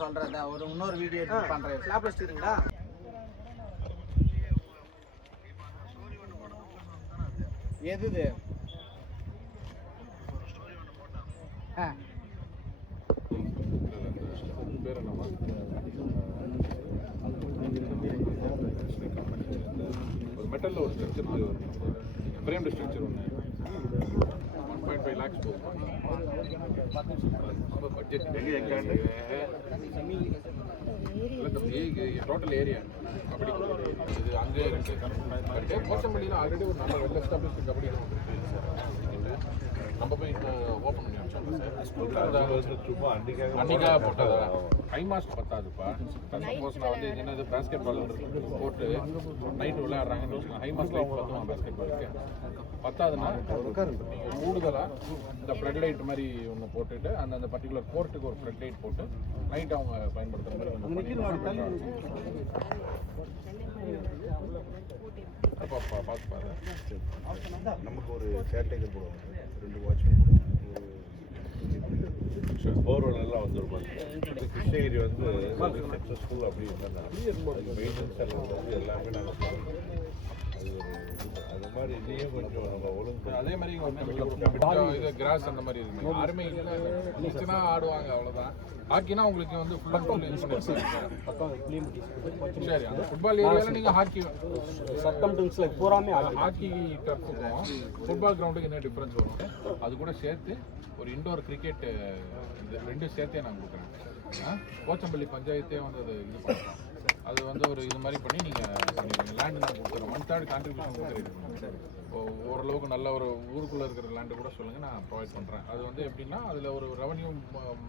சொல்றேன் ஒரு இன்னொரு வீடியோ பண்றேன். ஸ்லாப் வச்சிருக்கீங்களா? எது மெட்டல்ல ஒரு ஸ்ட்ரக்சர் ஃப்ரேம் ஸ்ட்ரக்சர் ஒன்று 1.5 lakhs போகும். பட்ஜெட் டோட்டல் ஏரியா கபடி இது அங்கே இருக்கு. கோச்சம்பள்ளியில் ஆல்ரெடி ஒரு நல்ல வெல் எஸ்டாப்ளிஷ்டு கபடி நம்ம போய் ஓப்பன் பண்ணி வச்சோம். சும்மா அன்னைக்காக போட்டதா கை மாஸ்க் பத்தாதுப்பா. சப்போஸ் நான் வந்து என்னது பேஸ்கெட் பால் போட்டு நைட்டு விளையாடுறாங்கன்னு வச்சுக்கோங்க, ஹை மாஸ்க் லைட் பத்துமா பேஸ்கெட் பாலுக்கு பத்தாதுன்னா நீங்கள் கூடுதலாக இந்த ஃப்ளட் லைட் மாதிரி ஒன்று போட்டுட்டு அந்த பர்டிகுலர் கோர்ட்டுக்கு ஒரு ஃப்ளட் லைட் போட்டு நைட் அவங்க பயன்படுத்துகிற மாதிரி பார்த்து பாரு. நமக்கு ஒரு கேர்டேக்கர் போடுவாங்க, 2 வாட்ச்மேன் போர்வெல் எல்லாம் வந்துருப்பாங்க. கிருஷ்ணகிரி வந்து சக்ஸஸ்ஃபுல் அப்படி இருந்தாங்க. மெயின்டெனன்ஸ் எல்லாம் வந்து எல்லாமே நாங்கள் அது மாதிரி இதையும் கொஞ்சம் நம்ம ஒழுங்கு அதே மாதிரி இது கிராஸ் அந்த மாதிரி இருக்கு. யாருமே இல்லை ஆடுவாங்க அவ்வளோதான். ஹாக்கினா உங்களுக்கு வந்து ஃபுல் அண்ட் ஃபுல் சரி. அந்த ஃபுட்பால் ஏரியாவில் நீங்கள் ஹாக்கி சர்க்கம்டன்ஸில் பூராமே ஹாக்கி டர்ஃபுக்கும் ஃபுட்பால் கிரவுண்டுக்கு என்ன டிஃப்ரென்ஸ் வரும் அது கூட சேர்த்து ஒரு இண்டோர் கிரிக்கெட் இது ரெண்டும் சேர்த்தே நான் கொடுக்குறேன். கோச்சம்பள்ளி பஞ்சாயத்தே வந்து அது இது பண்ணலாம். அது வந்து ஒரு இது மாதிரி பண்ணி நீங்கள் பண்ணிடுங்க. லேண்டு நான் கொடுக்குறேன். 1/3 கான்ட்ரிபியூஷன் கொடுக்குறேன். ஓரளவுக்கு நல்ல ஒரு ஊருக்குள்ளே இருக்கிற லேண்டு கூட சொல்லுங்கள், நான் ப்ரொவைட் பண்ணுறேன். அது வந்து எப்படின்னா அதில் ஒரு ரெவன்யூ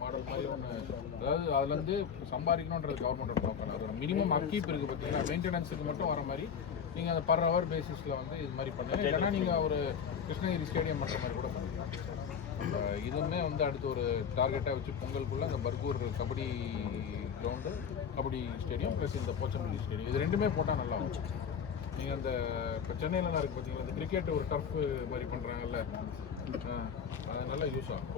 மாடல் மாதிரி ஒன்று, அதாவது அதுலேருந்து சம்பாதிக்கணுன்றது கவர்மெண்ட்டோட நோக்கம். அது ஒரு மினிமம் அக்கீப் இருக்குது பார்த்தீங்கன்னா, மெயின்டெனன்ஸுக்கு மட்டும் வர மாதிரி நீங்கள் அந்த பர் ஹவர் பேசிஸில் வந்து இது மாதிரி பண்ணுங்கள். இல்லைன்னா நீங்கள் ஒரு கிருஷ்ணகிரி ஸ்டேடியம் பண்ணுற மாதிரி கூட பண்ணிக்கலாம். இதுவுமே வந்து அடுத்து ஒரு டார்கெட்டாக வச்சு பொங்கலுக்குள்ளே அந்த Bargur kabaddi ground, kabaddi stadium plus இந்த போச்சம்பள்ளி ஸ்டேடியம் இது ரெண்டுமே போட்டால் நல்லா இருக்கும். நீங்கள் அந்த இப்போ சென்னையிலலாம் இருக்குது பார்த்தீங்களா, இந்த கிரிக்கெட் ஒரு டர்ஃப் மாதிரி பண்ணுறாங்கல்ல, அது நல்லா யூஸ் ஆகும்.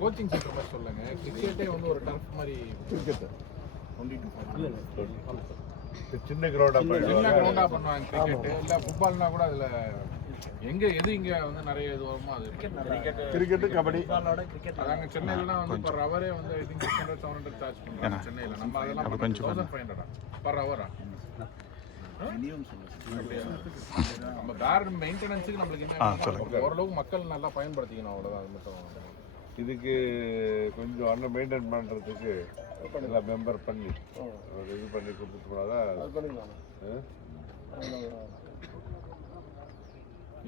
கோச்சிங் சென்டர் மாதிரி சொல்லுங்க. கிரிக்கெட்டே வந்து ஒரு டர்ஃப் மாதிரி கிரிக்கெட்டு சின்ன கிரவுண்டாக பண்ணுவாங்க. கிரிக்கெட்டு இல்லை ஃபுட்பால்னா கூட அதில் எது இங்கே வந்து நிறைய இது வருமோ அது கிரிக்கெட்டு கபடி அதாங்க. சென்னையிலலாம் வந்து பர் ஹவரே வந்து ஐ திங்க் 600-700 சார்ஜ் பண்ணுறாங்க சென்னையில். நம்ம அதெல்லாம் 1500 பர் ஹவரா? நம்ம பேர் மெயின்டெனன்ஸுக்கு நம்மளுக்கு என்ன ஓரளவுக்கு மக்கள் நல்லா பயன்படுத்திக்கணும், அவ்வளோதான். அது மட்டும் இதுக்கு கொஞ்சம் அண்ணன் மெயின்டைன் பண்ணுறதுக்கு எல்லாம் மெம்பர் பண்ணி இது பண்ணி கொடுத்துட்டு போனாதான்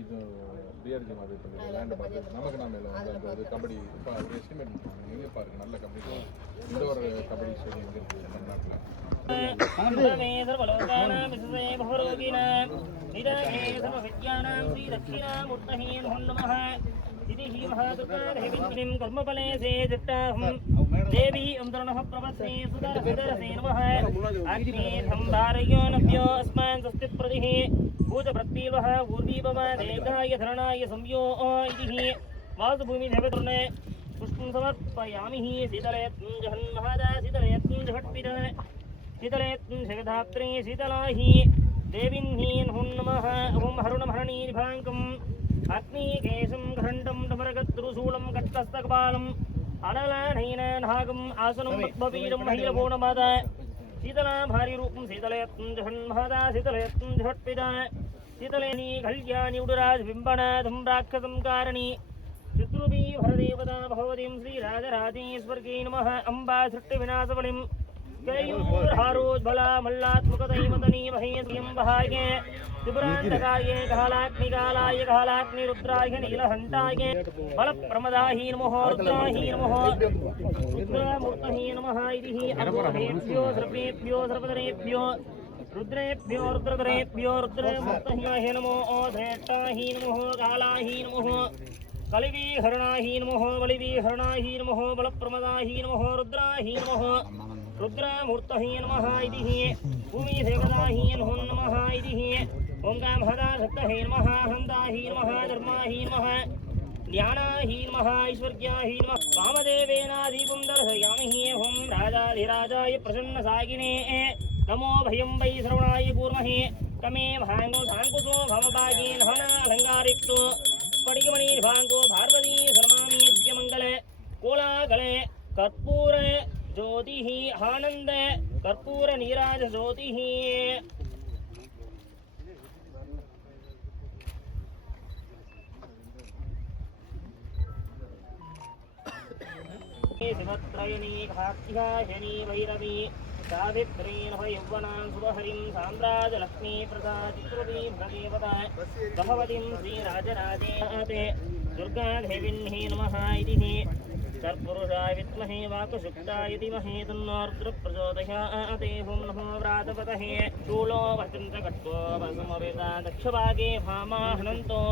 இது பிஆர்ஜி மாதிரி பண்ணி லேண்டை பார்த்து நமக்கு நாம வந்து அந்த இது கபடி இப்போ ஒரு எஸ்டிமேட் பண்ணுறாங்க. எங்கே பாருங்க நல்ல கபடி இண்டோர் கபடி ஸ்டேடியம் எங்கே இருக்குது தமிழ்நாட்டில். कर्मफले से देवी अमृणः प्रवत्से सुदर्शनसे नमः अग्ने संधारयो नभ्यो अस्मान् स्वस्ति प्रतिः भूतप्रत्पीवः ऊर्वीभव देवताय धरणाय संयो इति वासुभूमि देवतुर्णे पुष्पं समर्पयामि शीतलेत्ं जहन्महादा शीतलेत्ं जहट्पिद शीतलेत्ं जगधात्री शीतलाहि देवीन्हीन् हुं नमः ओं हरुणमहरणी भाङ्कम् अग्निकेशं खण्डं डमरगद्रुशूलं कट्टस्तकपालम् अनलानैनागम् आसनं पद्मपीठं महिलभूणमाद शीतलाभारिरूपं शीतलयत्नं जहन्महदा शीतलयत्नं झट्पिदा शीतलेनी कल्याणि उडुराजबिम्बनाथं राक्षसं कारणि शत्रुभी भरदेवता भगवतीं श्रीराजराजेश्वर्गे नमः अम्बा सृष्टिविनाशबलिं केयूर्हारोज्ज्वला मल्लात्मकदैवतनी महेश्वरम्बहाय त्रिपुरान्तकाय कालाग्निकालाय कालाग्निरुद्राय नीलहण्टाय बलप्रमदाहि नमः रुद्राहि नमः रुद्रामूर्तये नमः इति अमोघेभ्यो सर्वेभ्यो सर्वतरेभ्यो रुद्रेभ्यो रुद्रधरेभ्यो रुद्रमूर्तये नमो श्रेष्ठाहि नमः कालाहि नमः कलिविहरणाहि नमः बलिविहरणाहि नमः बलप्रमदाहि नमः रुद्राहि नमः रुद्रामूर्तये नमः इति भूमिदेवताहि नमः इति ओम काम हदा सप्तहे नमः हंदाहि नमः धर्माहि नमः ज्ञानाहि नमः ऐश्वर्याहि नमः वामदेवेनादीपं दर्शयामि ओम राजाधिराजाय प्रसन्नसागिने नमो भयं वै श्रवणाय कूर्महे कमे भांगो सांकुशो भवभागेन हनालङ्कारिक्तो स्फटिकमणिर्भांगो पार्वती शर्मामि दिव्यमङ्गले कोलागले कर्पूर ज्योतिः आनन्द कर्पूर नीराज ज्योतिः शिवत्रयनी कार्तिकायनी भैरवी सावित्रीन यौवनां शुभहरिं साम्राजलक्ष्मी प्रदा चित्रवीं प्रदेवता भगवतीं श्रीराजराजेते दुर्गादेवीन्हि नमः इति तत्पुरुषाय विद्महे वाक्शुक्ताय धीमहि तन्नो रुद्रः प्रचोदयात् ओं नमो व्रातपतये शूलो वचन्तकट्वो वसुमवेदा दक्षभागे भामाहनन्तो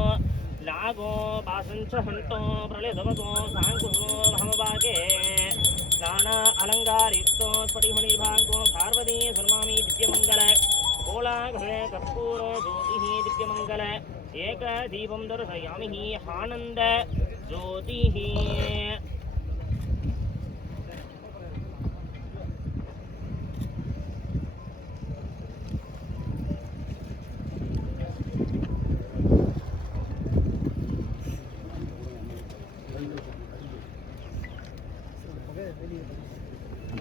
नागो वासञ्च हन्तो प्रलयधवतो साङ्कुशो भमभागे नाना अलङ्कारितो स्फटिकमणिर्भागो पार्वती शर्मामि दिव्यमङ्गल कोलाघरे कर्पूरो ज्योतिः दिव्यमङ्गल एकदीपं दर्शयामि आनन्द ज्योतिः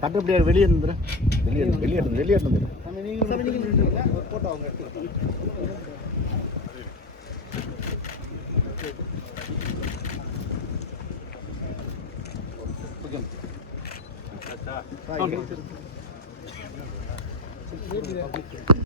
தட்டு அப்படியே வெளியே இருந்துரு வெளியே போட்டோ அவங்க எடுத்து